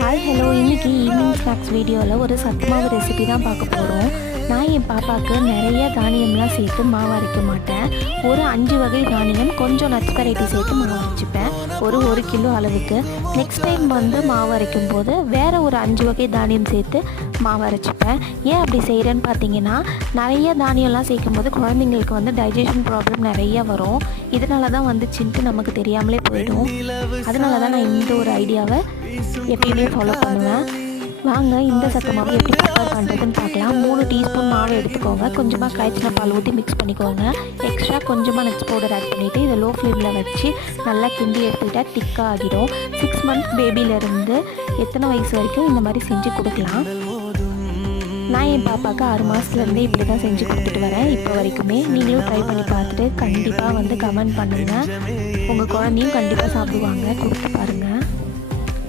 Hi hello, இன்றைக்கி evening snacks வீடியோவில் ஒரு சத்து மாவு ரெசிபி தான் பார்க்க போகிறோம். நான் என் பாப்பாவுக்கு நிறைய தானியம்லாம் சேர்த்து மாவு அரைக்க மாட்டேன். ஒரு 5 வகை தானியம், கொஞ்சம் நட்ஸ் வெரைட்டி சேர்த்து மாவு அரைச்சிப்பேன். ஒரு கிலோ அளவுக்கு. நெக்ஸ்ட் டைம் மாவு அரைக்கும் போது வேறு ஒரு 5 வகை தானியம் சேர்த்து மாவு அரைச்சிப்பேன். ஏன் அப்படி செய்கிறேன்னு பார்த்தீங்கன்னா, நிறைய தானியம்லாம் சேர்க்கும் போது குழந்தைங்களுக்கு டைஜஷன் ப்ராப்ளம் நிறைய வரும். இதனால தான் சின்ட்டு நமக்கு தெரியாமலே போயிடும். அதனால தான் நான் இந்த ஒரு ஐடியாவை எப்பயுமே ஃபாலோ பண்ணுவேன். வாங்க இந்த சத்து மாவு எப்படி ப்ரிப்பேர் பண்ணுறதுன்னு பார்க்கலாம். 3 டீஸ்பூன் மாவு எடுத்துக்கோங்க. கொஞ்சமாக காய்ச்சின பால் ஊற்றி மிக்ஸ் பண்ணிக்கோங்க. எக்ஸ்ட்ரா கொஞ்சமாக நட்ஸ் பவுடர் ஆட் பண்ணிவிட்டு இதை லோ ஃப்ளேமில் வச்சு நல்லா கிண்டி எடுத்துக்கிட்டால் திக்காக ஆகிடும். 6 மந்த்ஸ் பேபியிலேருந்து எத்தனை வயசு வரைக்கும் இந்த மாதிரி செஞ்சு கொடுக்கலாம். நான் என் பாப்பாவுக்கு 6 மாதத்துலேருந்தே இப்படி தான் செஞ்சு கொடுத்துட்டு வரேன் இப்போ வரைக்குமே. நீங்களும் ட்ரை பண்ணி பார்த்துட்டு கண்டிப்பாக கமெண்ட் பண்ணுங்கள். உங்கள் குழந்தையும் கண்டிப்பாக சாப்பிடுவாங்க. கொடுத்து பாருங்கள்.